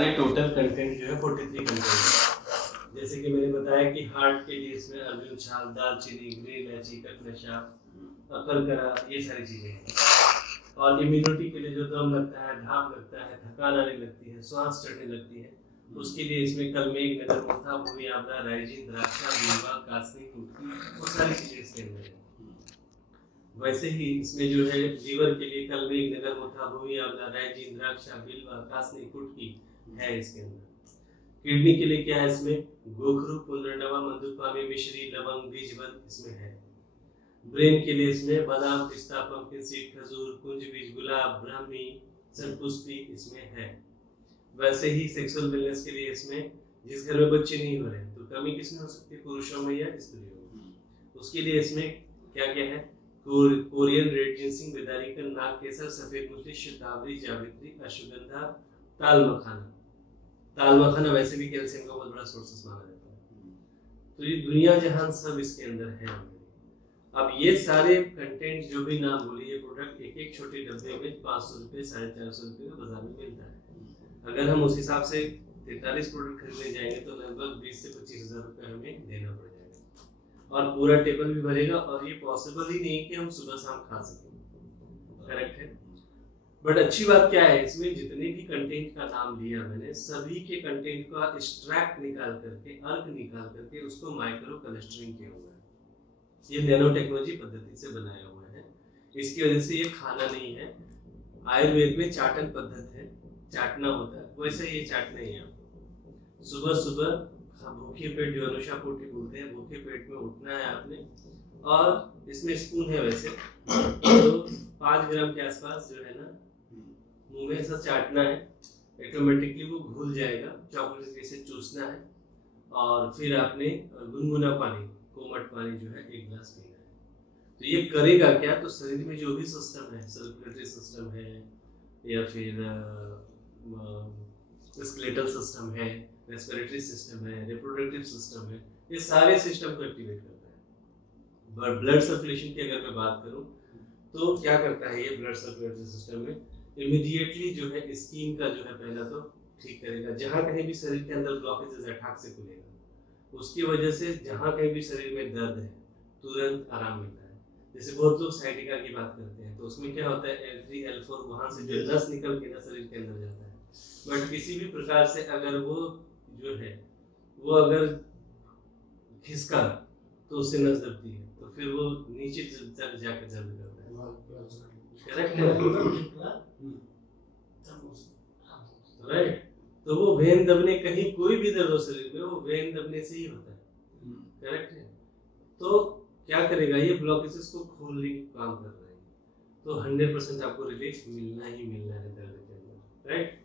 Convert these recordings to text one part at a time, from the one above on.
हमारे total content जो है 43 कंटेंट है। जैसे कि मैंने बताया कि हार्ट के लिए इसमें अर्जुन छाल, दालचीनी, ग्रीन इलायची, कटनशा, अकरकरा, ये सारी चीजें हैं। और इम्यूनिटी के लिए जो दम लगता है, ढाप लगता है, थकान आने लगती है, श्वास चढ़ने लगती है, उसके लिए इसमें कलमेघ, नगर मोथा, भूमि आंवला, राइजिन, द्राक्षा, बिल्वा, कासनी, कुटकी, वो सारी चीजें इसके अंदर है। वैसे ही इसमें जो है लीवर के लिए कलमेघ, नगर मोथा, भूमि आंवला, राइजिन, द्राक्षा, बिल्वा, कासनी, कुटकी है इसके अंदर। किडनी के लिए क्या है इसमें गोखरू, पुनर्नवा, मंदुपामी, मिश्री, लवंग, बीजवन इसमें है। ब्रेन के लिए इसमें बादाम, पिस्ता, पंपकिन सीड, खजूर, कुंज बीज, गुलाब, ब्राह्मी, सनपुष्पी इसमें है। वैसे ही सेक्सुअल वेलनेस के लिए इसमें जिस घर में बच्चे नहीं हो रहे तो कमी किसमें हो सकती है, पुरुषों में या स्त्रियों में। उसके लिए इसमें क्या क्या है, कोरियन रेड जिंसिंग, बेदारिकन, नाग केसर, सफेद मूली, शतावरी, जावित्री, अश्वगंधा, ताल मखाना। ताल मखाना वैसे भी कैल्शियम का बहुत बड़ा सोर्सेस माना जाता है। तो ये दुनिया जहान सब इसके अंदर है। अब ये सारे कंटेंट जो भी नाम बोले, ये प्रोडक्ट एक एक छोटे डब्बे में 500 रुपये, 450 रुपये का बाजार में मिलता है। अगर हम उस हिसाब से 43 प्रोडक्ट खरीदने जाएंगे तो लगभग 20 से 25 हजार रुपये हमें देना पड़ जाएगा और पूरा टेबल भी भरेगा। और ये पॉसिबल ही नहीं कि हम सुबह शाम खा सकें, करेक्ट है। बट अच्छी बात क्या है, इसमें जितने भी कंटेंट का नाम लिया मैंने, सभी के कंटेंट का एक्सट्रैक्ट निकाल करके, अर्क निकाल करके उसको माइक्रो क्लस्टरिंग किया हुआ है। ये नैनो टेक्नोलॉजी पद्धति से बनाया हुआ है। इसकी वजह से ये खाना नहीं है। आयुर्वेद में चाटन पद्धति है, चाटना होता है, वैसे ये चाटना ही है। आपको सुबह सुबह भूखे पेट, जो अनुशापोटी बोलते हैं, भूखे पेट में उठना है आपने। और इसमें स्पून है वैसे तो 5 ग्राम के आसपास जो है ना मुंह में ऐसा चाटना है, ऑटोमेटिकली वो घुल जाएगा, चॉकलेट जैसे चूसना है। और फिर आपने गुनगुना पानी, कोमट पानी जो है 1 गिलास पीना है। तो ये करेगा क्या, तो शरीर में जो भी सिस्टम है, सर्कुलेटरी सिस्टम है या फिर स्केलेटल सिस्टम है, रेस्पिरेटरी सिस्टम है, रिप्रोडक्टिव सिस्टम है, ये सारे सिस्टम को एक्टिवेट करता है। ब्लड सर्कुलेशन की अगर मैं बात करूं तो क्या करता है ये ब्लड सर्कुलेटरी सिस्टम में, इमीडिएटली जो है स्किन का जो है पहला तो ठीक करेगा। जहां कहीं भी शरीर के अंदर ब्लॉकेज है, अटैक से खुलेगा। उसकी वजह से जहां कहीं भी शरीर में दर्द है तुरंत आराम मिलता है। जैसे बहुत लोग साइटिका की बात करते हैं तो उसमें क्या होता है, L3 L4 वहां से जो रस निकल के ना शरीर के अंदर जाता है। बट किसी भी प्रकार से अगर वो जो है वो अगर खिसका तो उससे नस दबती है, तो फिर वो नीचे तक जाकर दर्द करता है, करेक्ट है, राइट। तो वो वेन दबने, कहीं कोई भी दर्द हो शरीर में, वो वेन दबने से ही होता है, करेक्ट है। तो क्या करेगा, ये ब्लॉकेजेस को खोलने का काम कर रहा है। तो 100% आपको रिलीफ मिलना ही मिलना है दर्द के अंदर, राइट।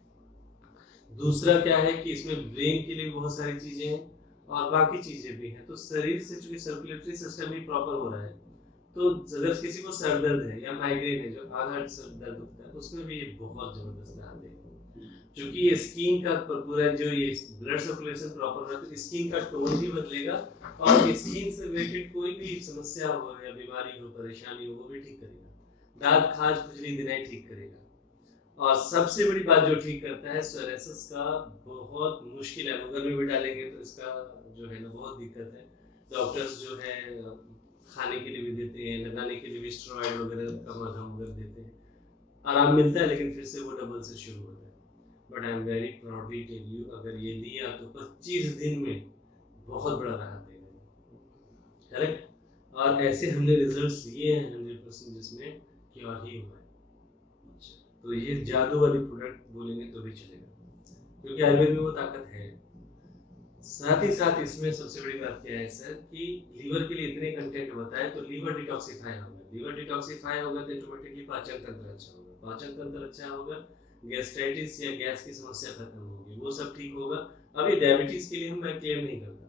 दूसरा क्या है कि इसमें ब्रेन के लिए बहुत सारी चीजें हैं और बाकी चीजें भी हैं। तो शरीर से चूंकि सर्कुलेटरी सिस्टम भी प्रॉपर हो रहा है, तो अगर किसी को सर दर्द है या माइग्रेन है, जो आधा सर दर्द होता है, उसमें भी ये बहुत जबरदस्त राहत देगा। क्योंकि ये स्किन का पूरा जो ये ब्लड सर्कुलेशन प्रॉपर रहा तो स्किन का टोन भी बदलेगा और स्किन से रिलेटेड कोई भी समस्या हो या बीमारी हो, परेशानी हो, वो भी ठीक करेगा। दांत खाज, खुजली, दिनाई ठीक करेगा। और सबसे बड़ी बात जो ठीक करता है, सोरेसिस का बहुत मुश्किल है, अगर में भी डालेंगे तो इसका जो है ना बहुत दिक्कत है। डॉक्टर्स जो है खाने के लिए भी देते हैं, लगाने के लिए भी स्टेरॉइड वगैरह का मलहम वगैरह देते हैं, आराम मिलता है, लेकिन फिर से वो डबल से शुरू होता है। But I am very proudly tell you, अगर ये लिया तो 25 दिन में बहुत बड़ा राहत देगा, करेक्ट। और ऐसे हमने रिजल्ट्स लिए हैं 100% जिसमें क्योर ही हुआ है। तो ये जादू वाली प्रोडक्ट बोलेंगे तो भी चलेगा, क्योंकि आयुर्वेद में वो ताकत है। साथ ही साथ इसमें सबसे बड़ी बात क्या है सर, कि लीवर के लिए इतने कंटेंट बताए तो लीवर डिटॉक्सिफाई होगा। लीवर डिटॉक्सिफाई होगा तो ऑटोमेटिकली पाचन तंत्र अच्छा होगा, पाचन तंत्र अच्छा होगा, गैस्ट्राइटिस या गैस की समस्या खत्म होगी, वो सब ठीक होगा। अभी डायबिटीज के लिए हम मैं क्लेम नहीं करता,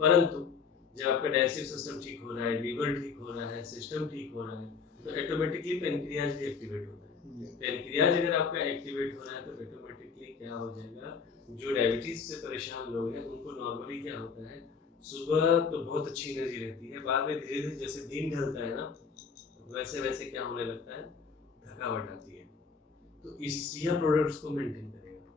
परंतु जब आपका डाइजेस्टिव सिस्टम ठीक हो रहा है, लीवर ठीक हो रहा है, सिस्टम ठीक हो रहा है, तो ऑटोमेटिकली पेनक्रियाज भी एक्टिवेट होता है। पेनक्रियाज अगर आपका एक्टिवेट हो रहा है तो ऑटोमेटिकली क्या हो जाएगा, जो डायबिटीज से परेशान लोग हैं उनको नॉर्मली क्या होता है, सुबह तो बहुत अच्छी एनर्जी रहती है, बाद में धीरे धीरे जैसे दिन ढलता है ना, वैसे वैसे क्या होने लगता है, थकावट आती है। तो इस यह प्रोडक्ट्स को मेंटेन करेगा।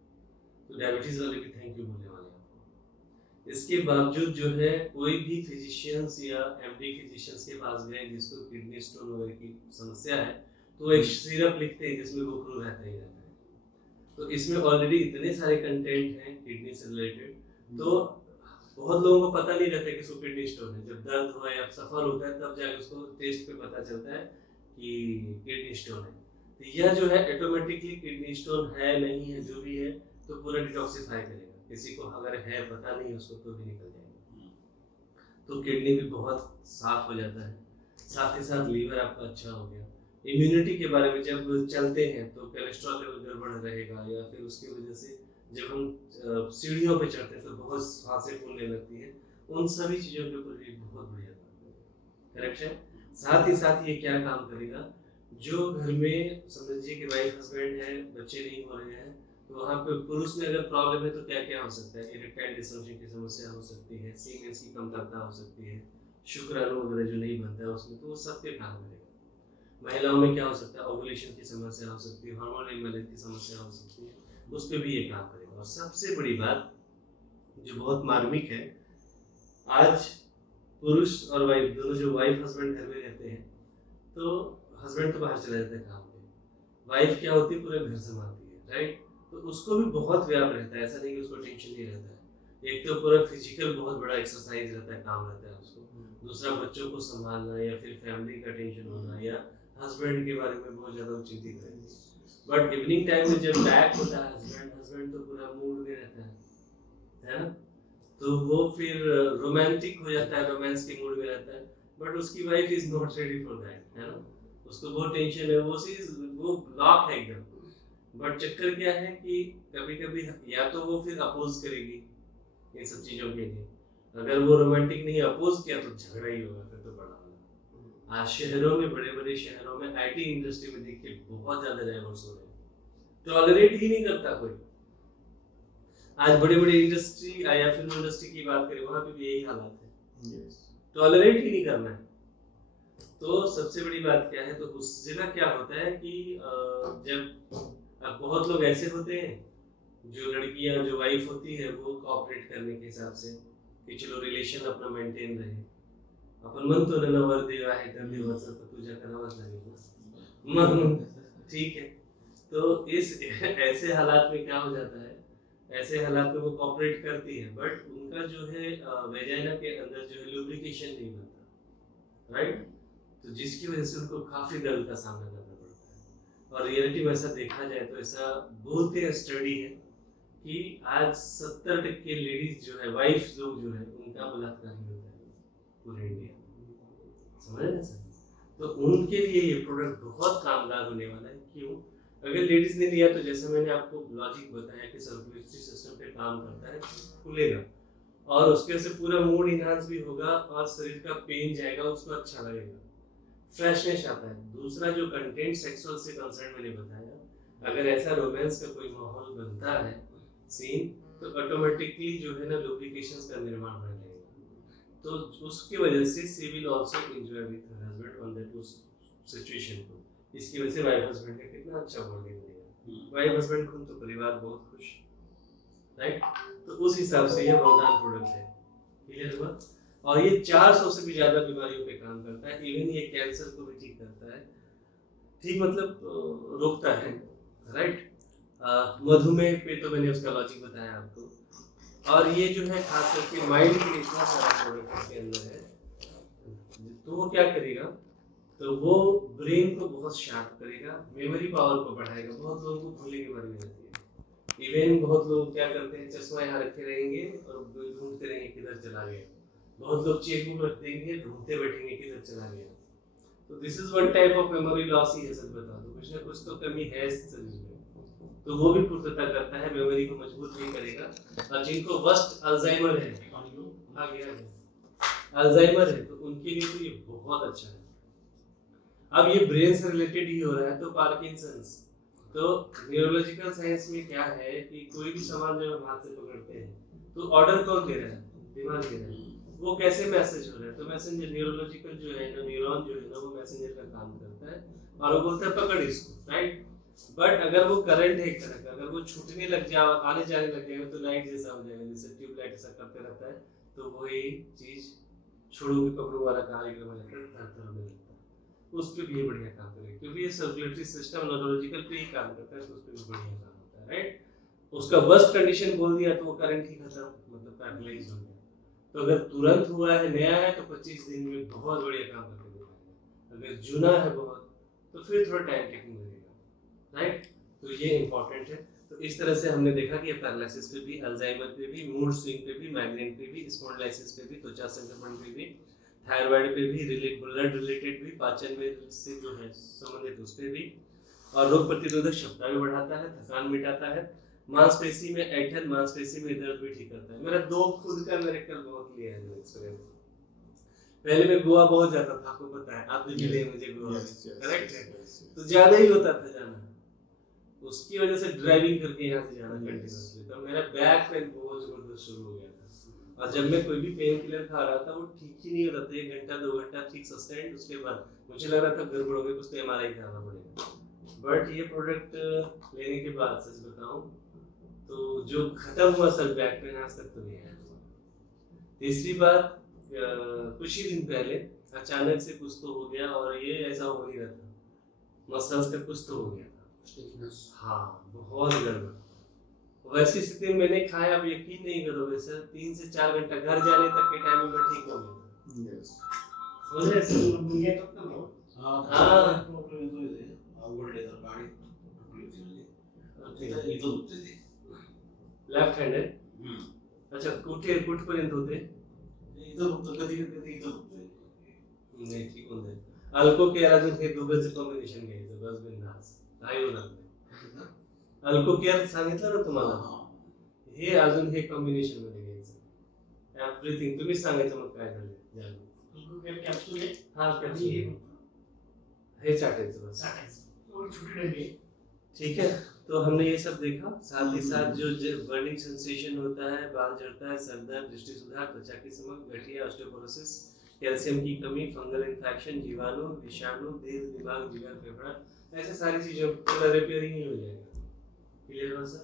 तो डायबिटीज वाले भी थैंक यू बोलने वाले हैं आपको। इसके बावजूद जो है कोई भी फिजिशियंस या एमडी फिजिशियंस के पास गए जिसको किडनी स्टोन वगैरह की समस्या है, तो एक सिरप लिखते हैं जिसमें गोखरू रहता ही रहता है। तो इसमें ऑलरेडी इतने सारे कंटेंट हैं किडनी से रिलेटेड, तो बहुत लोगों को पता नहीं रहता कि उसको किडनी स्टोन है। जब दर्द हो या सफर होता है तब जाके उसको टेस्ट पे पता चलता है कि किडनी स्टोन है। तो यह जो है ऑटोमेटिकली किडनी स्टोन है नहीं है जो भी है तो पूरा डिटॉक्सिफाई करेगा। किसी को अगर है पता नहीं उसको तो भी निकल जाएगा। तो किडनी भी बहुत साफ हो जाता है, साथ ही साथ लीवर आपका अच्छा हो गया। इम्यूनिटी के बारे में जब चलते हैं तो कोलेस्ट्रॉल लेवल गड़बड़ रहेगा, या फिर उसकी वजह से जब हम सीढ़ियों पे चढ़ते हैं तो बहुत सांसें फूलने लगती हैं। उन सभी चीज़ों के ऊपर भी बहुत बढ़िया काम करेगा। करेक्ट है। साथ ही साथ ये क्या काम करेगा, जो घर में समझिए कि वाइफ हस्बैंड है, बच्चे नहीं हो रहे हैं, तो वहाँ पे पुरुष में अगर प्रॉब्लम है तो क्या क्या हो सकता है। इरेक्टाइल डिसफंक्शन की समस्या हो सकती है, सीमेंस की कमतरता हो सकती है, शुक्राणु वगैरह जो नहीं बनता है उसमें, तो वो सब पे काम करेगा। महिलाओं में क्या हो सकता है, ओवुलेशन की समस्या हो सकती है, हार्मोन इम्बैलेंस की समस्या हो सकती है, उस पर भी ये काम करेगा। और सबसे बड़ी बात जो बहुत मार्मिक है, आज पुरुष और वाइफ दोनों, जो वाइफ हस्बैंड घर में रहते हैं, तो हस्बैंड तो बाहर चला जाता है काम पे, वाइफ क्या होती है पूरा घर संभालती है, राइट। तो उसको भी बहुत व्याप रहता है, ऐसा नहीं कि उसको टेंशन नहीं रहता है। एक तो पूरा फिजिकल बहुत बड़ा एक्सरसाइज रहता है, काम रहता है उसको, दूसरा बच्चों को संभालना या फिर फैमिली का टेंशन होना या हस्बैंड के बारे में बहुत ज्यादा चिंतित रहती है। बट इवनिंग टाइम में जब बैक होता है हस्बैंड तो पूरा मूड में रहता है ना, तो वो फिर रोमांटिक हो जाता है, रोमांस के मूड में रहता है। बट उसकी wife is not ready for that, है ना, उसको बहुत टेंशन है, वो ब्लॉक है एकदम। बट चक्कर क्या है कि कभी कभी या तो वो फिर अपोज करेगी इन सब चीजों के लिए, अगर वो रोमांटिक नहीं अपोज किया तो झगड़ा ही होगा फिर तो बड़ा वाला। आज शहरों में, बड़े बड़े शहरों में, आईटी इंडस्ट्री में देखिए बहुत ज्यादा डाइवोर्स हो रहे हैं, टॉलरेट ही नहीं करता कोई। आज बड़े बड़े इंडस्ट्री या फिल्म इंडस्ट्री की बात करें, वहां पे भी यही हालात है, टॉलरेट ही नहीं करना है। तो सबसे बड़ी बात क्या है, तो उस जगह क्या होता है कि जब अब बहुत लोग ऐसे होते हैं, जो लड़कियां जो वाइफ होती है वो कोऑपरेट करने के हिसाब से कि चलो रिलेशन अपना मेंटेन रहे, अपन मन तो नवर देवा है कर देवा सब तुझा करावत लगेगा मन, ठीक है। तो इस ऐसे हालात में क्या हो जाता है, ऐसे हालात में वो कोऑपरेट करती है, बट उनका जो है वेजाइना के अंदर जो है लुब्रिकेशन नहीं बनता, राइट। तो जिसकी वजह से उनको काफी दर्द का सामना करना पड़ता है। और रियलिटी में ऐसा देखा जाए तो ऐसा बोलते हैं, स्टडी है कि आज 70% लेडीज जो है, वाइफ लोग जो है, उनका बलात्कार ही होता है पूरे इंडिया में, समझ रहे हैं सर। तो उनके लिए ये प्रोडक्ट बहुत कामगार होने वाला है। क्यों? अगर लेडीज ने लिया तो जैसे मैंने आपको लॉजिक बताया कि सर्कुलेटरी सिस्टम पे काम करता है, खुलेगा और उसके वजह से पूरा मूड इनहांस भी होगा और शरीर का पेन जाएगा, उसको अच्छा लगेगा, फ्रेशनेस आता है। दूसरा जो कंटेंट सेक्सुअल से कंसर्न मैंने बताया, अगर ऐसा रोमांस का कोई माहौल बनता है सीन, तो ऑटोमेटिकली जो है ना लुब्रिकेशंस का निर्माण होने लगेगा। तो उसकी वजह से she will also enjoy with her husband on that situation को। इसकी वजह से वाइफ हस्बैंड का कितना अच्छा बॉन्डिंग बनेगा, वाइफ हस्बैंड खुद तो परिवार बहुत खुश, राइट। तो उस हिसाब से ये वरदान प्रोडक्ट है, क्लियर हुआ। और ये 400 से भी ज्यादा बीमारियों पे काम करता है, इवन ये कैंसर को भी ठीक करता है, ठीक मतलब रोकता है, राइट। मधुमेह पे तो मैंने उसका लॉजिक बताया आपको। और ये जो है खास करके माइंड के लिए इतना सारा प्रोडक्ट इसके अंदर है, तो वो क्या करेगा, तो वो ब्रेन को बहुत शार्प करेगा, मेमोरी पावर को बढ़ाएगा। बहुत लोगों को भूलने की बीमारी रहती है, इवन बहुत लोग क्या करते हैं, चश्मा यहाँ रखे रहेंगे और ढूंढते रहेंगे किधर चला गया। बहुत लोग चेकबुक रख देंगे, ढूंढते बैठेंगे किधर चला गया। तो this is one type of memory loss ही है, सच बता दो कुछ ना कुछ तो कमी है इस शरीर में। तो वो भी पूर्तता करता है, मेमोरी को मजबूत भी करेगा। और जिनको वर्स्ट अल्जाइमर है, आ गया है अल्जाइमर है, तो उनके लिए तो ये बहुत अच्छा है। अब ये ब्रेन से रिलेटेड ही हो रहा है, तो पार्किंसंस, तो न्यूरोलॉजिकल साइंस में क्या है कि कोई भी सामान जब हम हाथ से पकड़ते हैं तो ऑर्डर कौन दे रहा है, दिमाग दे रहा है। वो कैसे मैसेज हो रहा है, तो मैसेंजर न्यूरोलॉजिकल जो है ना, न्यूरॉन जो है ना, वो मैसेंजर का काम करता है और वो बोलता है पकड़ इसको, राइट। बट अगर वो करंट है एक तरह का, अगर वो छूटने लग जाए आने जाने लग जाएगा तो लाइट जैसा हो जाएगा, जैसे ट्यूबलाइट ऐसा करते रहता है, तो वही चीज छोड़ू के कपड़ों वाला कार्यक्रम है, थर में लगता है। उस पे भी ये बढ़िया काम करेगा, क्योंकि ये सर्कुलेटरी सिस्टम न्यूरोलॉजिकल पे ही काम करता है, तो उस पे भी बढ़िया काम होता है, राइट। उसका बस्ट कंडीशन बोल दिया तो वो करंट ही खत्म, मतलब पैरालाइज हो गया। तो अगर तुरंत हुआ है, नया है, तो 25 दिन में बहुत बढ़िया काम करके दिखाएगा। अगर जुना है बहुत, तो फिर थोड़ा टाइम टेकिंग लगेगा, राइट। तो ये इंपॉर्टेंट है। तो इस तरह से हमने देखा कि पैरालिसिस पे भी, अल्जाइमर पे भी, मूड स्विंग पे भी, माइग्रेन पे भी, स्पॉन्डिलाइसिस पे भी, त्वचा संक्रमण पे भी, थायराइड पे भी, ब्लड रिलेटेड भी, पाचन में से जो है संबंधित उस पे भी, और रोग प्रतिरोधक क्षमता भी बढ़ाता है, थकान मिटाता है, मांसपेशी में ऐंठन, मांसपेशी में दर्द भी ठीक करता है। मेरा दो खुद का मेडिकल बहुत लिया है एक्सपीरियंस। पहले मैं गोवा बहुत जाता था, आपको पता है, आप भी मिले मुझे गोवा में, करेक्ट है, तो ज्यादा ही होता था जाना, उसकी वजह से ड्राइविंग करके यहाँ से जाना कंटिन्यूअसली, तो मेरा बैक पेन बहुत जबरदस्त शुरू हो गया था। और जब मैं कोई भी पेन किलर खा रहा था वो ठीक ही नहीं होता था, 1 घंटा 2 घंटा ठीक सस्टेंड, उसके बाद मुझे लग रहा था गड़बड़ हो गई, कुछ तो एमआरआई कराना पड़ेगा। बट ये प्रोडक्ट लेने के बाद सच बताऊं तो जो खत्म हुआ सर बैक पेन आज तक तो नहीं आया। तीसरी बात, कुछ ही दिन पहले अचानक से कुछ तो हो गया, और ये ऐसा हो नहीं रहा था, मसल्स का कुछ तो हो गया था, हाँ बहुत गड़बड़। वैसी स्थिति में मैंने खाया, अब यकीन नहीं करोगे सर, 3 से 4 घंटा घर जाने तक के टाइम में मैं ठीक हो गया। यस समझ रहे सर, मुझे तो हाँ प्रॉब्लम तो है, आवड है तर गाडी इथं इथं दुखते ते लेफ्ट हँड आहे। अच्छा, कुठे कुठपर्यंत होते? इथं दुखतं, कधी कधी इथं दुखतंय, नाही ठीक होऊन जाईल। अल्को केअर अजून हे दोघांचं कॉम्बिनेशन घ्यायचं, बस बिंदास काही होणार नाही। अल्को केअर सांगितलं ना तुम्हाला, हे अजून हे कॉम्बिनेशन मध्ये घ्यायचं, एव्हरीथिंग तुम्हीच सांगायचं मग काय झालं। अल्को केअर कॅप्सूल आहे, हा कॅप्सूल हे चाटायचं, बस चाटायचं, और छोटी डब्बी, ठीक है। तो हमने ये सब देखा, साथ ही साथ जो बर्निंग सेंसेशन होता है, बाल झड़ता है, सर दर्द, दृष्टि सुधार, त्वचा की चमक, गठिया, ऑस्टियोपोरोसिस, कैल्शियम की कमी, फंगल इन्फेक्शन, जीवाणु, विषाणु, दिल, दिमाग, जिगर, फेफड़ा, ऐसे सारी चीजों का रिपेयरिंग ही हो जाएगा। क्लियर हो सर?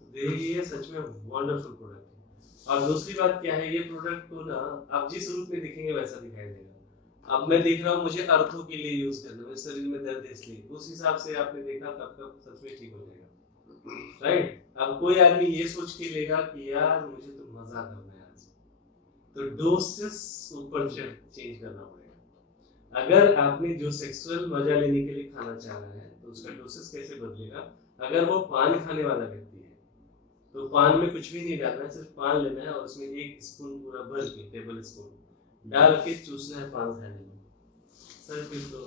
तो देखिए सच में वंडरफुल प्रोडक्ट है। और दूसरी बात क्या है, ये प्रोडक्ट को ना आप जिस रूप में दिखेंगे वैसा दिखाई देगा। अब मैं देख रहा हूँ मुझे अर्थों के लिए यूज करना है, शरीर में दर्द है इसलिए, उस हिसाब से आपने देखा तब तक सच में ठीक हो जाएगा, राइट। अब कोई आदमी ये सोच के लेगा कि यार मुझे तो मजा करना है आज, तो डोसेस ऊपर चेंज करना पड़ेगा। अगर आपने जो सेक्सुअल मजा लेने के लिए खाना चाह रहा है तो उसका डोसेस कैसे बदलेगा। अगर वो पान खाने वाला व्यक्ति है तो पान में कुछ भी नहीं डालना है, सिर्फ पान लेना है और उसमें 1 स्पून पूरा भर के, टेबल स्पून डाल के चूसना है पान खाने में, सर फिर तो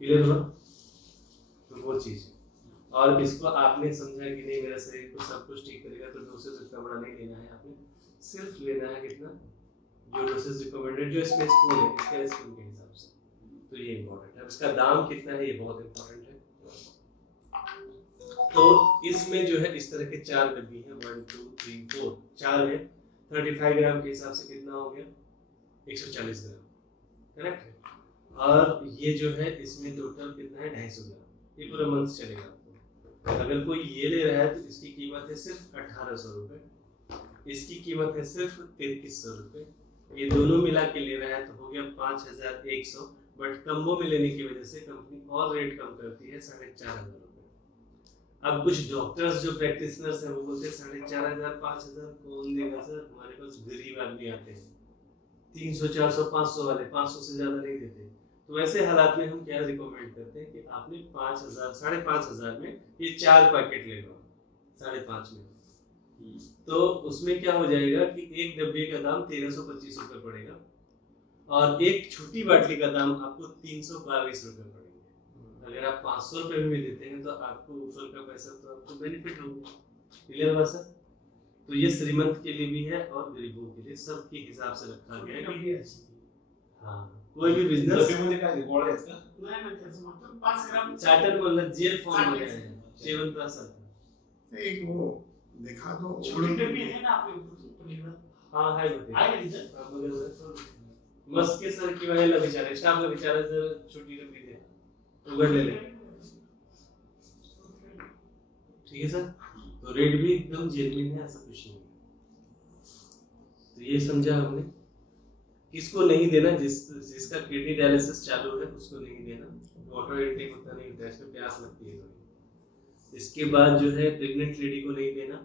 क्लियर हुआ। तो वो चीज है, और इसको आपने समझा कि नहीं मेरा शरीर को सब कुछ ठीक करेगा, तो डोसेज इतना बड़ा नहीं लेना है, आपने सिर्फ लेना है कितना, जो डोसेज रिकमेंडेड, जो इसमें स्पून है इसके स्पून के हिसाब से। तो ये इंपॉर्टेंट है। इसका दाम कितना है ये बहुत इंपॉर्टेंट है। तो इसमें जो है इस तरह के 4 डब्बी है, 1 2 3 4 4 है। 35 ग्राम के हिसाब से कितना हो गया, 140 ग्राम, करेक्ट है। और ये जो है इसमें टोटल कितना है, 250 ग्राम। ये पूरा मंथ चलेगा आपको। अगर कोई ये ले रहा है तो इसकी कीमत है सिर्फ 1800 रुपए, इसकी कीमत है सिर्फ 3300 रुपए। ये दोनों मिला के ले रहा है तो हो गया 5100, बट कम्बो में लेने की वजह से कंपनी और रेट कम करती है 4500 रुपए। अब कुछ डॉक्टर्स जो प्रैक्टिशनर्स हैं वो बोलते हैं 4500 5000 कौन देगा सर, हमारे पास गरीब आदमी आते हैं 300 400 500 वाले, 500 से ज्यादा नहीं देते। तो वैसे हालात में हम क्या रिकमेंड करते हैं कि आपने 5000 5500 में ये 4 पैकेट ले लो, 5.5 में, तो उसमें क्या हो जाएगा कि एक डब्बे का दाम 1325 रुपए पड़ेगा और एक छोटी बाटली का दाम आपको 322 रुपए पड़ेगा। अगर आप 500 रुपए में भी देते हैं तो आपको ऊपर का पैसा तो आपको बेनिफिट होगा। क्लियर बात सर? तो ये श्रीमंत के लिए भी है और गरीबों के लिए, सबके हिसाब से रखा गया है। हाँ, कोई भी बिजनेस मध्ये काय गोळा आहेत का? नाही नाही, त्याचं मतलब 5 ग्राम चार्टर म्हणलं जेल फॉर्म मध्ये आहे, जेवण प्रासाद एक वो दिखा दो, छोटी डब्बी है ना आपके ऊपर। हाँ है होते आहे मस्के सर किंवा याला विचारा, स्टाफला विचारा जर छोटी डब्बी दे उघडलेले ठीक है सर, तो रेट भी एकदम जेन्युइन है, ऐसा कुछ नहीं है। तो ये समझा हमने, किसको नहीं देना, जिसका किडनी डायलिसिस चालू है उसको नहीं देना, वाटर इनटेक उतना नहीं होता है, इसमें प्यास लगती है थोड़ी। इसके बाद जो है प्रेग्नेंट लेडी को नहीं देना,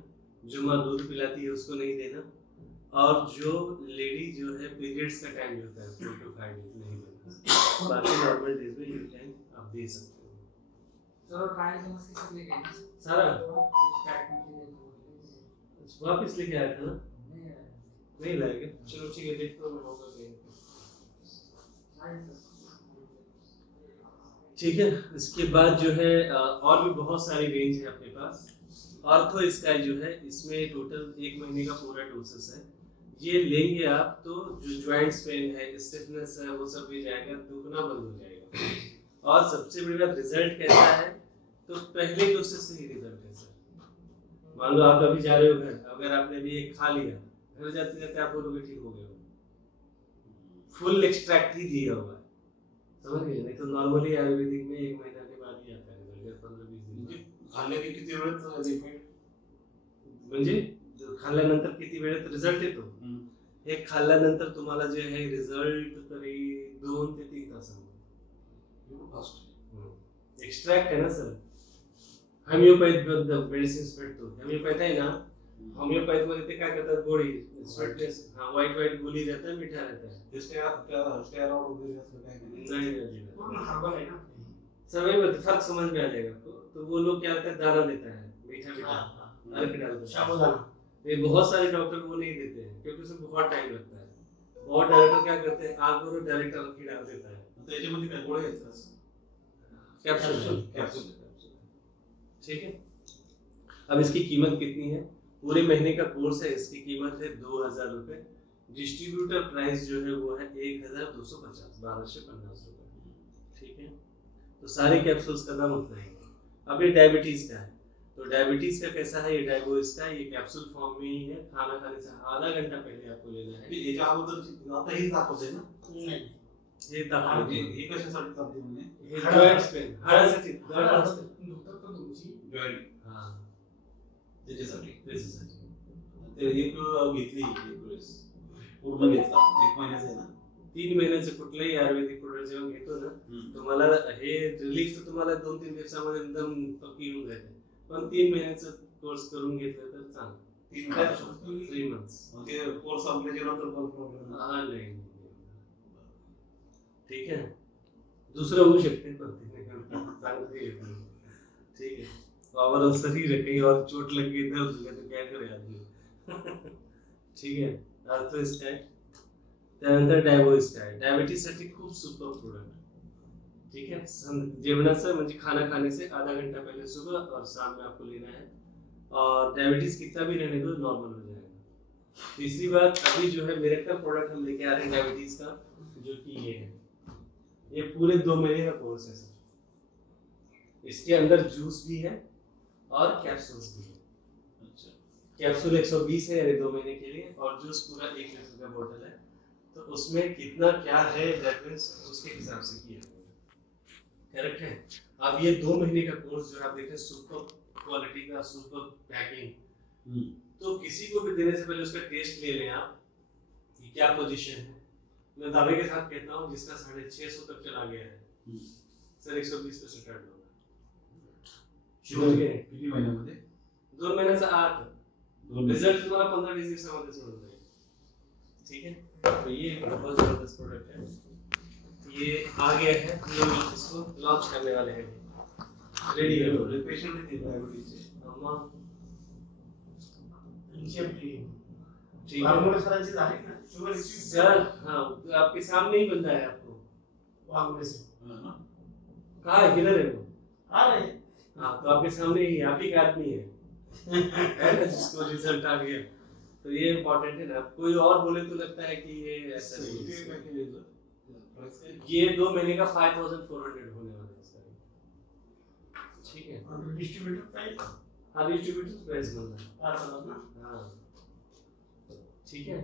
जो माँ दूध पिलाती है उसको नहीं देना, और जो लेडी जो है पीरियड्स का टाइम जो होता है 4 to 5 डेज नहीं देना, बाकी नॉर्मल डेज में यू कैन आप दे सकते हो। सारा वापस लेके आया था ना, नहीं लाएगा, चलो ठीक है, देखता हूँ मैं होगा कहीं। ठीक है, इसके बाद जो है और भी बहुत सारी रेंज है अपने पास। ऑर्थो स्काई जो है इसमें टोटल 1 महीने का पूरा डोसेस है, ये लेंगे आप तो जो जॉइंट्स पेन है, स्टिफनेस है, वो सब भी जाएगा, दुखना बंद हो जाएगा। और सबसे बड़ी बात रिजल्ट कैसा है, तो पहले डोसेस से ही रिजल्ट है सर। मान लो आप अभी जा रहे हो घर, अगर आपने भी एक खा लिया, घर जाते जाते आप बोलोगे ठीक हो गया, फुल एक्सट्रैक्ट ही दिया हुआ है, समझ गए? नहीं तो नॉर्मली आयुर्वेदिक में 1 महीना के बाद ही आता है रिजल्ट, 15-20 दिन खाल्ले की किती वेळेत इफेक्ट, म्हणजे खाल्ल्यानंतर किती वेळेत रिझल्ट येतो, हे खाल्ल्यानंतर तुम्हाला जे आहे रिझल्ट तरी 2 ते 3 तासांमध्ये फास्ट। एक्सट्रॅक्ट आहे ना सर, होमिओपॅथ मेडिसिन्स भेटतो, होमिओपॅथ आहे ना, होमिओपॅथ मध्ये ते काय करतात, गोळी स्वीटनेस, हाँ व्हाइट गोली रहता है, मीठा रहता है, स्टेरॉइड वगैरह असं काय नहीं पूर्ण हर्बल है ना समय में फर्क समझ में आ जाएगा आपको। तो वो लोग क्या करते हैं, दाना देता है मीठा मीठा अर्क डालते हैं, साबुदाना, ये बहुत सारे डॉक्टर वो नहीं देते हैं क्योंकि उसमें बहुत टाइम लगता है। बहुत डॉक्टर क्या करते हैं, आग और डायरेक्ट अर्क डाल देता है, तो याच्यामध्ये काय गोळे आहेत असं कैप्सूल। ठीक है, अब इसकी कीमत कितनी है, पूरे महीने का कोर्स है, इसकी कीमत है 2000 रुपए। डिस्ट्रीब्यूटर प्राइस जो है वो है 1250, 1250 रुपए। ठीक है, तो सारे कैप्सूल्स का दाम उतना ही है। अब ये डायबिटीज का है, तो डायबिटीज का कैसा है, ये डायबोइस का, ये कैप्सूल फॉर्म में ही है, खाना खाने से आधा घंटा पहले आपको लेना है। याच्या अगोदर आता हेच दाखवते ना, हे दाखवा, हे कशासाठी चालते म्हणजे हे जॉइंट्स पेन, हाडासाठी जॉईंट, हां त्याच्यासाठी त्याच्यासाठी ते एक घेतली एक वेळेस पूर्ण घेतला 1 महिन्याचा आहे ना, 3 महिन्याचे कुठलेही आयुर्वेदिक प्रोडक्ट जेव्हा घेतो ना, तुम्हाला हे रिलीफ तर तुम्हाला 2-3 दिवसामध्ये एकदम पक्की होऊन जाते, पण 3 महिन्याचा कोर्स करून घेतलं तर चांगलं। 3 मंथ्स ते कोर्स संपल्याच्या नंतर पण प्रॉब्लेम हाँ नहीं, ठीक है, दूसरा होऊ शकते पण चांगली आहे, ठीक है। ओवरऑल शरीर है, कहीं और चोट लग गई दर्द हो गया तो क्या करे आदमी। ठीक है, अर्थो स्काई, त्यानंतर डायबो स्काई, डायबिटीज साठी खूप सुपर प्रोडक्ट। ठीक है, जेवणाचं म्हणजे खाना खाने से आधा घंटा पहले सुबह और शाम में आपको लेना है, और डायबिटीज कितना भी रहने दो नॉर्मल हो जाएगा। तीसरी बात, अभी जो है मिरेकल प्रोडक्ट हम लेके आ रहे हैं डायबिटीज का, जो कि ये है, ये पूरे 2 महीने का कोर्स है सर। इसके अंदर जूस भी है और कैप्सूल्स भी है। अच्छा, कैप्सूल 120 है यानी 2 महीने के लिए, और जूस पूरा 1 लीटर का बोतल है, तो उसमें कितना क्या है दैट मींस उसके हिसाब से किया करेक्ट है। अब ये 2 महीने का कोर्स जो आप देखें, सुपर क्वालिटी का, सुपर पैकिंग, तो किसी को भी देने से पहले उसका टेस्ट ले लें आप कि क्या पोजीशन है। मैं दावे के साथ कहता हूँ जिसका 650 तक चला गया है सर 120 पे स्टार्ट होगा। किती महिन्यामध्ये? 2 महिन्याचा आत रिजल्ट तुम्हाला 15-20 दिवसामध्ये समोर जाईल। ठीक है, तो ये बहुत जबरदस्त प्रोडक्ट है, ये आ गया है, ये इसको लॉन्च करने वाले हैं, रेडी है। पेशंट थे डायबिटीज अम्मा ठीक है सरांची झाली ना शुगर सर, हाँ आपके सामने ही बंदा है आपको वागुड़े से, हां कहाँ है, किधर है वो? आ रहे, हाँ तो आपके सामने ही आप ही का आदमी है जिसको रिजल्ट आ गया, तो ये इम्पोर्टेंट है ना। कोई और बोले तो लगता है कि ये ऐसा नहीं है। ये 2 महीने का 5400 होने वाला है इसका। ठीक है, और डिस्ट्रीब्यूटर प्राइस, हाँ डिस्ट्रीब्यूटर प्राइस बनता है, 5000 ना, हाँ ठीक है।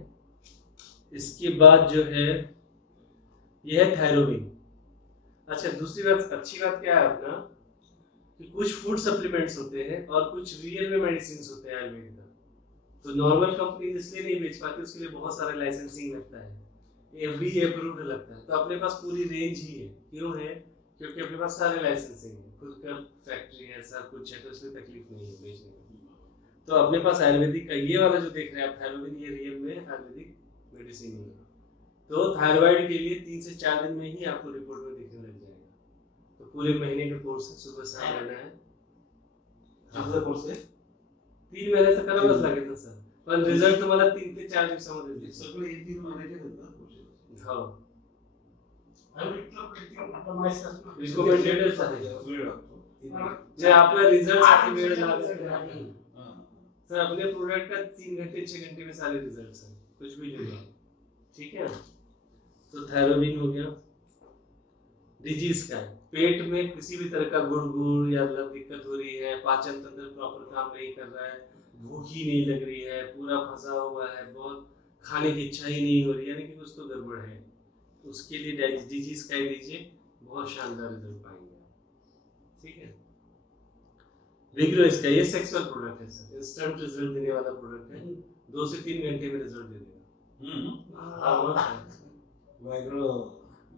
इसके बाद जो है ये है थायरोबिन। अच्छा, दूसरी बात, अच्छी बात क्या है अपना कि कुछ फूड सप्लीमेंट्स होते हैं और कुछ रियल में मेडिसिन होते हैं आयुर्वेदिक का। तो नॉर्मल कंपनी इसलिए नहीं बेच पाती, उसके लिए बहुत सारा लाइसेंसिंग लगता है, एफडीए अप्रूव्ड लगता है। तो अपने पास पूरी रेंज ही है। क्यों है? क्योंकि अपने पास सारे लाइसेंसिंग है, खुद का फैक्ट्री है, सब कुछ है, तो इसमें तकलीफ नहीं है बेचने में। तो अपने पास आयुर्वेदिक का ये वाला जो देख रहे हैं आप थायरोविन, ये रियल में आयुर्वेदिक मेडिसिन है। तो थायराइड के लिए 3 से 4 दिन में ही आपको रिपोर्ट में दिखने लग जाएगा। तो पूरे महीने का कोर्स है, सुबह शाम रहना है। कितना कोर्स है? 3 महीने तक करावंच लागेल सर, पण रिझल्ट तुम्हाला 3 ते 4 दिवसामध्ये दिसेल. सगळे 3 महिन्याचे आहेत कोर्सेस. हो, रिकमेंडेडच आहे. वेळ लागतो. जे आपला रिजल्ट साठी वेळ लागत हां. नाही सर, अपने प्रोडक्ट का 3 घंटे 6 घंटे में सारे रिजल्ट्स हैं, कुछ भी ले लो, ठीक है। तो थायरोविन हो गया। डिजीज का है, पेट में किसी भी तरह का गुड़गुड़ या दिक्कत हो रही है, पाचन तंत्र प्रॉपर काम नहीं कर रहा है, भूख ही नहीं लग रही है, पूरा फंसा हुआ है, बहुत खाने की इच्छा ही नहीं हो रही, यानी कि कुछ तो गड़बड़ है, उसके लिए डिजीज का दीजिए, बहुत शानदार रिजल्ट पाएंगे, ठीक है। विग्रोस का ये सेक्सुअल प्रोडक्ट है सर, इंस्टेंट रिजल्ट देने वाला प्रोडक्ट है, 2 से 3 घंटे में रिजल्ट दे देगा। वायग्रो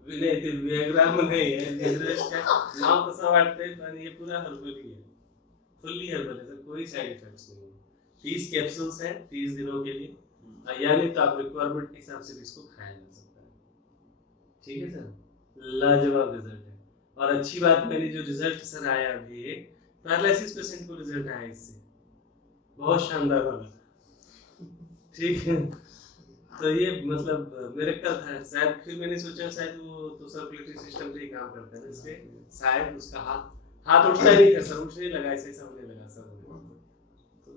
विनय ते व्याग्राम नहीं है, विग्रोस का नाम तसा वाटतंय, पण ये पूरा हर्बली है, फुल्ली हर्बल है सर, कोई साइड इफेक्ट्स नहीं है। 30 कैप्सूल्स हैं 30 दिनों के लिए, यानी तो आप रिक्वायरमेंट के हिसाब से भी इसको खाया जा सकता है, ठीक है सर। लाजवाब रिजल्ट है। और अच्छी बात, मेरी जो रिजल्ट सर आया अभी, एक पैरालिसिस पेशेंट को रिजल्ट आया इससे, बहुत शानदार वाला, ठीक है। तो ये मतलब मिरेकल था शायद। फिर मैंने सोचा शायद वो तो सर्कुलेटरी सिस्टम से ही काम करता है ना, इसलिए शायद उसका हाथ उठता ही नहीं था सर, उठने लगा, ऐसे ऐसा होने लगा सर, तो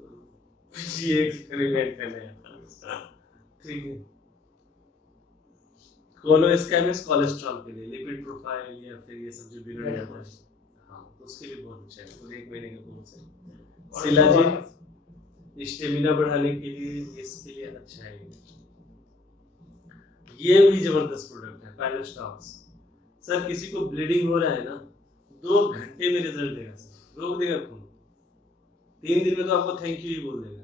ये एक्सपेरिमेंट करने आया, ठीक है। कोलोस्कैमिस कोलेस्ट्रॉल के लिए, लिपिड प्रोफाइल या फिर ये सब जो बिगड़ जाता है, हाँ, तो उसके लिए बहुत अच्छा है, पूरे 1 महीने का कोर्स है। शिलाजीत स्टेमिना बढ़ाने के लिए, इसके लिए अच्छा है। ये भी जबरदस्त प्रोडक्ट है, पाइलोस्टॉक्स सर। किसी को ब्लीडिंग हो रहा है ना, 2 घंटे में रिजल्ट देगा सर, रोक देगा खून, 3 दिन में तो आपको थैंक यू ही बोल देगा।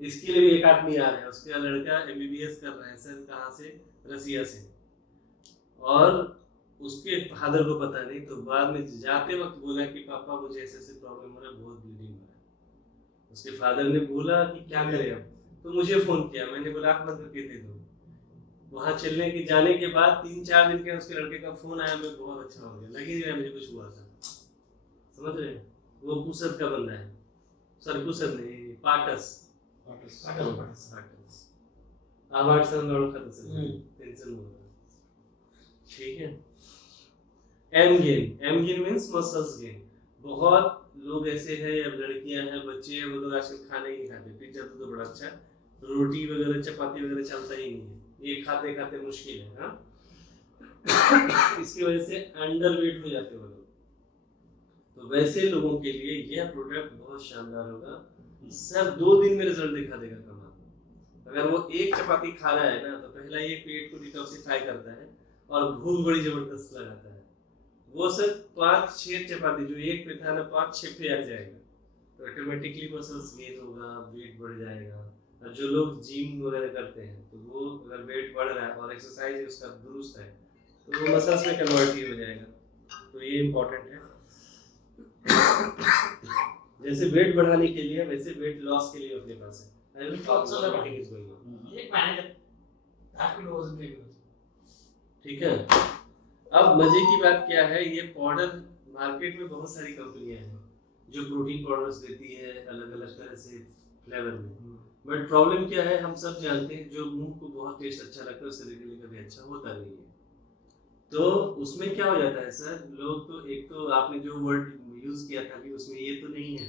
इसके लिए भी एक आदमी आ रहा है, उसका लड़का एमबीबीएस कर रहा है सर, कहाँ से, रसिया से, और उसके फादर को पता नहीं, तो बाद में जाते वक्त बोला कि पापा मुझे ऐसे ऐसे प्रॉब्लम हो रहा है, बहुत ब्लीडिंग हो रहा है। उसके फादर ने बोला कि क्या करें अब, तो मुझे फोन किया, मैंने बोला आप मत करके दे दो। वहां चलने के जाने के बाद 3-4 दिन के उसके लड़के का फोन आया, मैं बहुत अच्छा हो गया, लग ही नहीं रहा मुझे कुछ हुआ था, समझ रहे हैं। वो कुसद का बंदा है सर, कुसद नहीं, पाटस आवाज से ओळखत असेल, टेंशन हो रहा, ठीक है। M gain means muscles gain. बहुत लोग ऐसे हैं, या लड़कियां हैं, बच्चे हैं, वो लोग आजकल खाना ही नहीं खाते, पिज्जा तो बड़ा अच्छा, रोटी वगैरह चपाती वगैरह चलता ही नहीं है, ये खाते खाते मुश्किल है, हाँ। इसकी वजह से अंडर वेट हो जाते हैं वो लोग, तो वैसे लोगों के लिए यह प्रोडक्ट बहुत शानदार होगा सर। 2 दिन में रिजल्ट दिखा देगा कमाल। अगर वो एक चपाती खा रहा है ना, तो पहला ये पेट को डिटॉक्सिफाई करता है और भूख बड़ी जबरदस्त लगाता है। वो सर 5-6 चपाती जो एक पे था ना, 5-6 पे आ जाएगा, तो ऑटोमेटिकली मसल्स गेन होगा, वेट बढ़ जाएगा। और जो लोग जिम वगैरह करते हैं, तो वो अगर वेट बढ़ रहा है और एक्सरसाइज उसका दुरुस्त है, तो वो मसल्स में कन्वर्ट ही हो जाएगा, तो ये इम्पोर्टेंट है। जैसे वेट बढ़ाने के लिए, वैसे वेट लॉस के लिए अपने पास है। ठीक है। अब मजे की बात क्या है, ये पाउडर मार्केट में बहुत सारी कंपनियां हैं जो प्रोटीन पाउडर्स देती है अलग अलग तरह से फ्लेवर में, बट प्रॉब्लम क्या है, हम सब जानते हैं, जो मुंह को बहुत टेस्ट अच्छा लगता है उससे लिए कभी अच्छा होता नहीं है। तो उसमें क्या हो जाता है सर, लोग तो, एक तो आपने जो वर्ड यूज किया था कि उसमें ये तो नहीं है,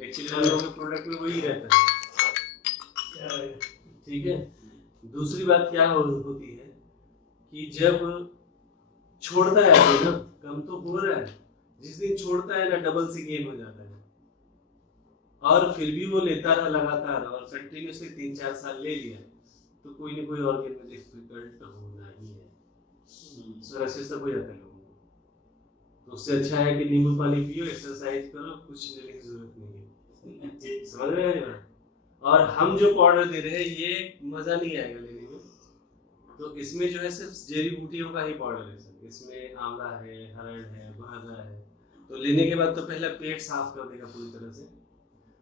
एक्चुअली हम लोगों के प्रोडक्ट में वही रहता है, ठीक है। दूसरी बात क्या होती है कि जब छोड़ता है आदमी ना, कम तो हो रहा है, जिस दिन छोड़ता है ना, डबल से गेन हो जाता है, और फिर भी वो लेता रहा लगातार, और कंटिन्यूसली 3-4 साल ले लिया, तो कोई ना कोई ऑर्गन में डिफिकल्ट होना ही है, सोरासिस तक हो जाता है लोगों को। तो उससे अच्छा है कि नींबू पानी पियो, एक्सरसाइज करो, कुछ लेने की जरूरत नहीं है। समझ रहे हैं ना? और हम जो पाउडर दे रहे हैं ये मजा नहीं आएगा लेने में। तो इसमें जो है सिर्फ जड़ी बूटियों का ही पाउडर है सर। इसमें आंवला है, हरड़ है, बहरा है। तो लेने के बाद तो पहले पेट साफ कर देगा पूरी तरह से।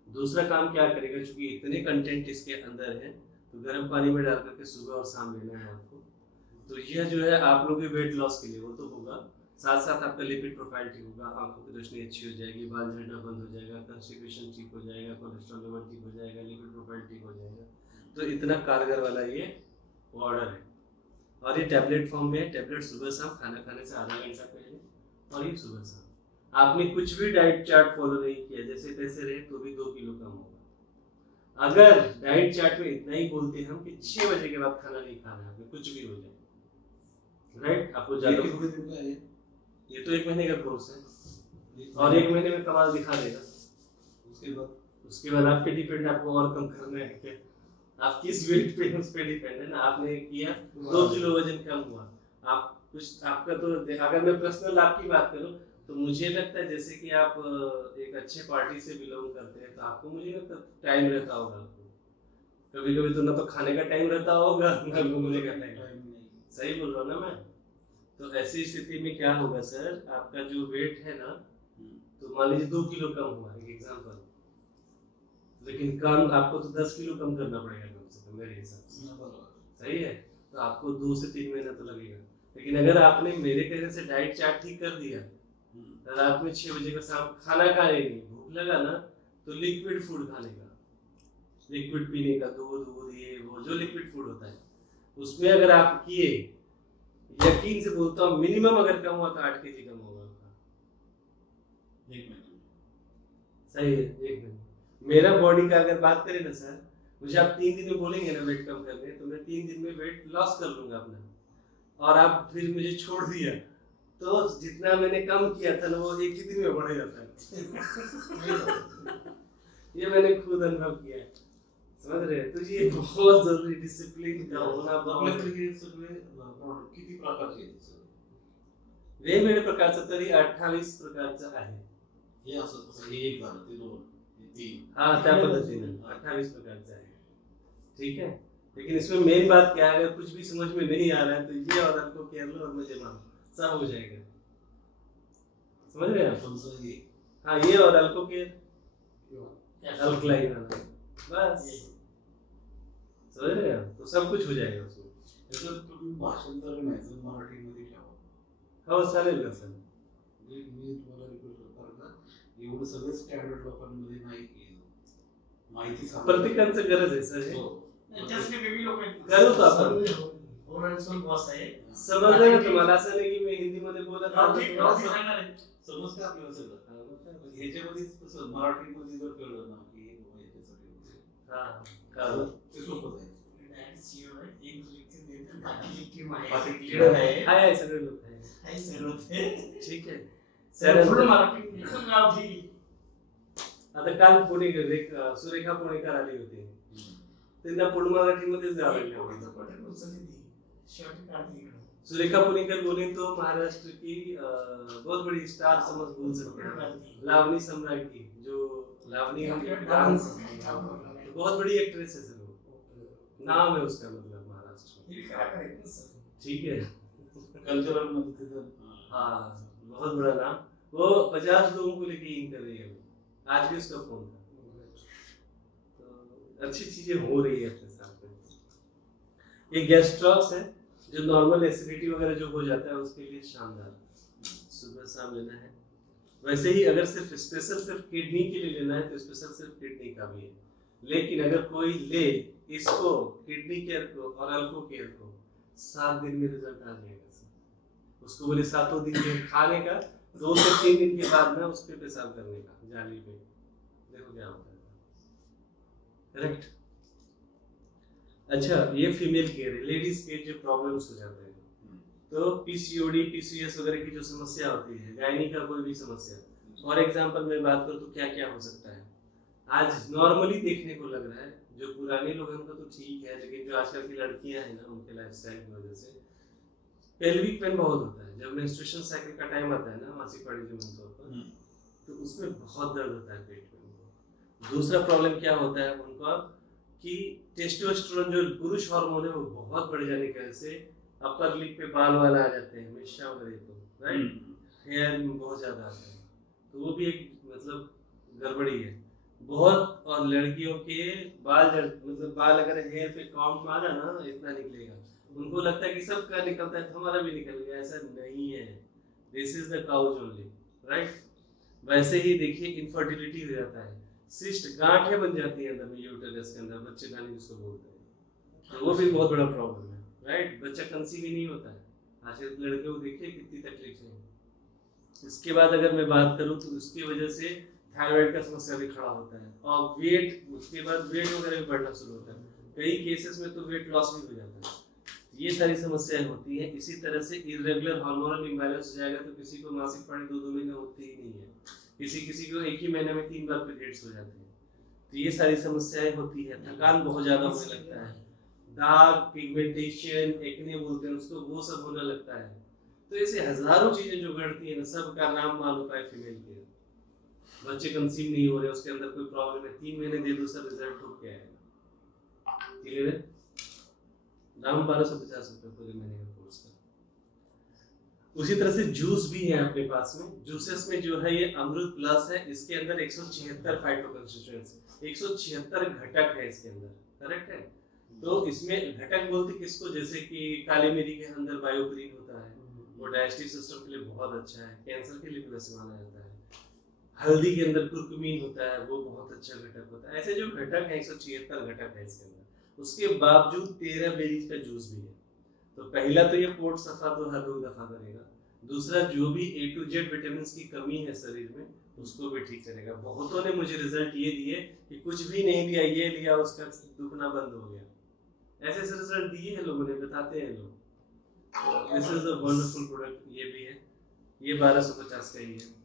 दूसरा काम क्या करेगा, क्योंकि इतने कंटेंट इसके अंदर है, तो गर्म पानी में डाल करके सुबह और शाम लेना है आपको। तो यह जो है आप लोगों के वेट लॉस के लिए वो तो होगा, साथ साथ आपका लिपिड प्रोफाइल ठीक होगा, आंखों की रोशनी अच्छी हो जाएगी, बाल झड़ना बंद हो जाएगा, कॉन्स्टिपेशन ठीक हो जाएगा, कोलेस्ट्रॉल लेवल ठीक हो जाएगा, लिपिड प्रोफाइल ठीक हो जाएगा। तो इतना कारगर वाला ये पाउडर है। और ये टैबलेट फॉर्म में है। टैबलेट सुबह शाम खाना खाने से आधा घंटा पहले, और ये सुबह शाम। आपने कुछ भी डाइट चार्ट फॉलो नहीं किया, जैसे तैसे रहे तो भी 2 किलो कम होगा। अगर डाइट चार्ट में इतना ही बोलते हैं हम कि 6 बजे के बाद खाना नहीं खाना है, आपने कुछ भी हो जाए, राइट? आपको ज्यादा कितने दिन का है ये तो 1 महीने का कोर्स है, और 1 महीने में कमाल दिखा देगा। उसके बाद आप पे डिपेंड, आपको और कम करना है क्या, आप किस वेट पे उस पे डिपेंड है ना। आपने किया 2 किलो वजन कम हुआ, आप कुछ आपका तो अगर मैं पर्सनल आपकी बात करूं तो मुझे लगता है जैसे कि आप एक अच्छे पार्टी से बिलोंग करते हैं, तो आपको मुझे लगता है टाइम रहता होगा आपको। कभी कभी तो ना तो खाने का टाइम रहता होगा ना घूमने का टाइम। सही बोल रहा हूँ ना मैं? तो ऐसी स्थिति में क्या होगा सर, आपका जो वेट है ना, तो मान लीजिए 2 किलो कम हुआ, एक एग्जांपल, लेकिन कम आपको तो 10 किलो कम करना पड़ेगा कम से कम मेरे हिसाब से। सही है? तो आपको 2 से 3 महीना तो लगेगा। लेकिन अगर आपने मेरे कहने से डाइट चार्ट ठीक कर दिया, रात में 6 बजे का शाम खाना खा लेंगे, भूख लगा ना तो लिक्विड फूड खाने का, लिक्विड पीने का, दूध ये वो जो लिक्विड फूड होता है, उसमें अगर आप किए, यकीन से बोलता हूँ मिनिमम अगर कम हुआ तो 8 केजी कम होगा आपका। सही है, 1 महीने। मेरा बॉडी का अगर बात करें ना सर, मुझे आप 3 दिन में बोलेंगे ना वेट कम करने, तो मैं 3 दिन में वेट लॉस कर लूंगा अपना। और आप फिर मुझे छोड़ दिया तो जितना मैंने कम किया था ना वो एक ही दिन में बढ़ जाता है। ये मैंने खुद अनुभव किया है। समझ रहे हैं? तो ये बहुत जरूरी डिसिप्लिन का होना बहुत। किती प्रकारचे आहेत वेगवेगळे प्रकारचं तरी 28 प्रकारचं आहे। हे असं तसं हे एक झालं, ते 2, हे 3. हाँ त्या पद्धतीने 28 प्रकारचं आहे। ठीक है? लेकिन इसमें मेन बात क्या है, अगर कुछ भी समझ में नहीं आ रहा है तो ये और आपको केयर लो और मुझे मानो, सब हो जाएगा। समझ रहे हैं आप? हाँ, ये और अल्को केयर, अल्कलाइन वाला, बस समझ रहे हैं? तो सब कुछ हो जाएगा उसमें। याचं तुम्ही भाषांतर नाही मराठीमध्ये ठेवा. हो चालेल ना सर। मी तुम्हाला रिक्वेस्ट करतो ना, एवढं सगळं स्टँडर्ड लोकांमध्ये नाही माहिती सांगा. प्रत्येकाचं गरज आहे सर हे. त्यासाठी वेगळी लोक आहेत. करू तो आपण. ओव्हरऑल बॉस आहे. समजलं ना तुम्हाला? असं नाही की मी हिंदीमध्ये बोलत गावठी आहे. सांगणार आहे. समजतं आपल्याला सगळं. ह्याच्यामध्येच कसं मराठीमध्ये जर कळलं ना की हे बाबा याच्यासाठी हां, कळलं. ते सोपं आहे. डायरेक्ट सीईओ आहे. एक लिखित देतात. बाकीची टीम आहे. बाकी लीडर आहे. आहे सगळे लोक आहे. आहे सर्व ते. ठीक आहे. सर्व मराठी एकदम गावठी. आता काल पुणेकर एक सुरेखा पुणेकर आली होती, त्यांना पूर्ण मराठीमध्येच गावं सुरेखा पुणेकर बोले तो महाराष्ट्र की बहुत बड़ी स्टार समझ बोल सकते हैं, लावनी सम्राट की, जो लावनी डांस बहुत बड़ी एक्ट्रेस है सर, वो नाम है उसका, मतलब महाराष्ट्र में। ठीक है, कल्चरल मध्ये हाँ बहुत बड़ा नाम, वो 50 लोगों को लेके इन कर रही है, आज भी उसका फोन था। तो अच्छी चीजें हो रही है अपने साथ में। ये गैस्ट्रॉक्स है जो नॉर्मल एसिडिटी वगैरह जो हो जाता है उसके लिए शानदार, सुबह शाम लेना है। वैसे ही अगर सिर्फ स्पेशल सिर्फ किडनी के लिए लेना है तो स्पेशल सिर्फ किडनी का भी है, लेकिन अगर कोई ले इसको, किडनी केयर को और अल्को केयर को, 7 दिन में रिजल्ट आ जाएगा सर। उसको बोले 7 दिन के खाने का, 2 से 3 दिन के बाद में उस पे पेशाब करने का जाली पे, देखो क्या होता है। करेक्ट। अच्छा, ये फीमेल केयर है, लेडीज के जो प्रॉब्लम्स हो जाते हैं, तो पीसीओडी पीसीएस वगैरह की जो समस्या होती है, गायनी का कोई भी समस्या, फॉर एग्जांपल मैं बात करूं तो क्या क्या हो सकता है। आज नॉर्मली देखने को लग रहा है, जो पुराने लोग हैं उनका तो ठीक है, लेकिन जो आजकल की लड़कियां हैं ना, उनके लाइफस्टाइल की वजह से पेल्विक पेन बहुत होता है जब मेंस्ट्रुएशन साइकिल का टाइम आता है ना, मासिक पानी के मंथों पर, तो उसमें बहुत दर्द होता है पेट में उनको। दूसरा प्रॉब्लम क्या होता है उनका कि टेस्टोस्टेरोन जो पुरुष हार्मोन है वो बहुत बढ़ जाने की वजह से अपर लिप पे बाल वाल आ जाते हैं, मिर्चा वगैरह, तो राइट, हेयर में बहुत ज्यादा आता है, तो वो भी एक मतलब गड़बड़ी है बहुत। और लड़कियों के बाल मतलब बाल अगर हेयर पे काउंट मारा ना इतना निकलेगा, उनको लगता है कि सबका निकलता है तो हमारा भी निकल गया, ऐसा नहीं है। This is the couch only, right. वैसे ही देखिए इनफर्टिलिटी हो जाता है, सिस्ट गांठें बन जाती है अंदर में यूटेरस के अंदर, बच्चे दानी जिसको बोलते हैं, तो वो भी बहुत बड़ा प्रॉब्लम है, राइट। बच्चा कंसीव ही नहीं होता है, आजकल लड़के को देखिए कितनी तकलीफ है। इसके बाद अगर मैं बात करूं तो उसकी वजह से थायराइड का समस्या भी खड़ा होता है, और वेट, उसके बाद वेट वगैरह भी बढ़ना शुरू होता है, कई केसेस में तो वेट लॉस भी हो जाता है। ये सारी समस्याएं होती हैं। इसी तरह से इरेगुलर हार्मोनल इम्बैलेंस हो जाएगा तो किसी को मासिक पानी 2-2 महीने होती ही नहीं है, किसी को एक ही महीने में 3 बार पीरियड्स हो जाते हैं, तो ये सारी समस्याएं होती है। थकान बहुत ज्यादा होने लगता है, दाग, पिगमेंटेशन, एक्ने बोलते हैं उसको, वो सब होने लगता है। तो ऐसे हजारों चीजें जो घटती है ना, सबका नाम मालूम होता है फीमेल के। बच्चे कंसीव नहीं हो रहे, उसके अंदर कोई प्रॉब्लम है, 3 महीने दे दो सर, रिजल्ट हो क्या है, क्लियर है। दाम 1250 रुपए पूरे महीने का कोर्स का। उसी तरह से जूस भी है अपने पास में। जूसेस में जो है ये अमृत प्लस है, इसके अंदर 176 फाइटो कंस्टिट्यूएंट्स, 176 घटक है इसके अंदर, करेक्ट है। तो इसमें घटक बोलते किसको, जैसे कि काली मिरी के अंदर बायोक्रीन होता है, वो डाइजेस्टिव सिस्टम के लिए बहुत अच्छा है, कैंसर के लिए भी वैसे माना जाता है। हल्दी के अंदर कुर्कुमीन होता है, वो बहुत अच्छा घटक होता है। ऐसे जो घटक है 176 घटक है इसके अंदर। उसके बावजूद 13 बेरीज का जूस भी है। तो पहला तो ये पोर्ट सफा तो हर रोज दफा करेगा, दूसरा जो भी A to Z विटामिन की कमी है शरीर में उसको भी ठीक करेगा। बहुतों ने मुझे रिजल्ट ये दिए कि कुछ भी नहीं लिया, ये लिया, उसका दुखना बंद हो गया, ऐसे ऐसे रिजल्ट दिए हैं लोगों ने, बताते हैं लोग। This is a wonderful product. ये भी है, ये 1250 का ही है।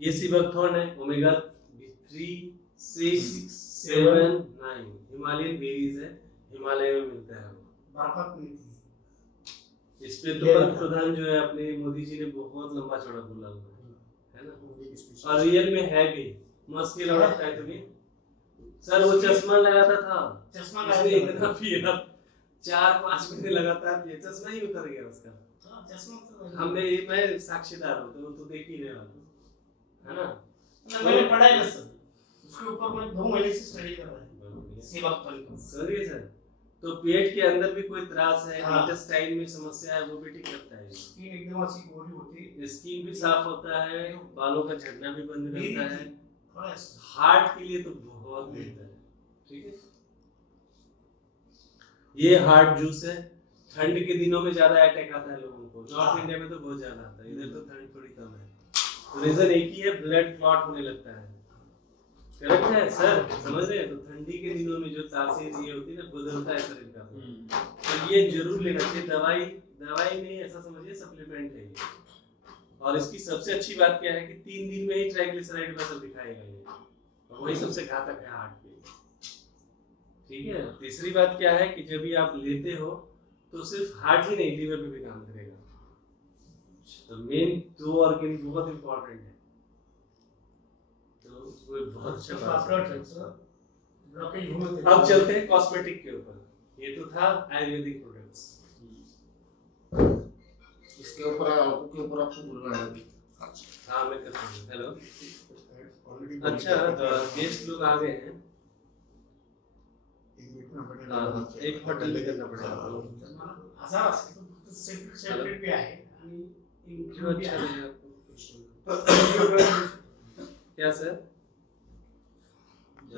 ये सिबकथॉर्न है, ओमेगा 3, 6, 7, 9 हिमालयन बेरीज है, हिमालय में मिलता है वो, बर्फत मिलती है। इस पे तो पंतप्रधान जो है अपने मोदी जी ने बहुत लंबा चौड़ा बोला हुआ है ना, और रियल में है भी। मस्त के लौटा है तुम्हें सर, वो चश्मा लगाता था, चश्मा उसने इतना पिया 4-5 महीने लगातार पिया, चश्मा ही उतर गया उसका। चश्मा तो हमने, मैं साक्षीदार हूँ, तो वो तो देख ही रहे हो, है ना। मैंने पढ़ा है ना सर, उसके ऊपर मैं 2 महीने से स्टडी कर रहा हूँ, सेवा पर। समझिए सर, तो पेट के अंदर भी कोई त्रास है, हाँ। इंटेस्टाइन में समस्या है, वो भी ठीक करता है। स्किन एकदम अच्छी गोरी होती है, स्किन भी साफ होता है, बालों का झड़ना भी बंद करता है, थोड़ा हार्ट के लिए तो बहुत बेहतर है, ठीक है। ये हार्ट जूस है। ठंड के दिनों में ज्यादा अटैक आता है लोगों को, नॉर्थ इंडिया में तो बहुत ज्यादा आता है, इधर तो ठंड थोड़ी कम है, तो रीजन एक ही है, ब्लड क्लॉट होने लगता है, करेक्ट है सर, समझ रहे हैं। तो ठंडी के दिनों में जो तासीर ये होती है ना, बदलता है शरीर का, तो ये जरूर लेना चाहिए। दवाई नहीं, ऐसा समझिए सप्लीमेंट है ये। और इसकी सबसे अच्छी बात क्या है कि 3 दिन में ही ट्राइग्लिसराइड का असर दिखाएगा ये, और वही सबसे घातक है हार्ट पे, ठीक है। तीसरी बात क्या है कि जब भी आप लेते हो तो सिर्फ हार्ट ही नहीं, लीवर पे भी काम करेगा। तो मेन 2 ऑर्गन बहुत इंपॉर्टेंट है, तो वो बहुत अच्छा बात है। अब चलते हैं कॉस्मेटिक के ऊपर। ये तो था आयुर्वेदिक प्रोडक्ट्स, इसके ऊपर आपको बोलना है। हाँ मैं करता हूँ। हेलो, अच्छा गेस्ट लोग आ गए हैं, एक होटल में करना पड़ेगा। सेपरेट भी आहे आणि जो अच्छा लगे आपको। क्या सर?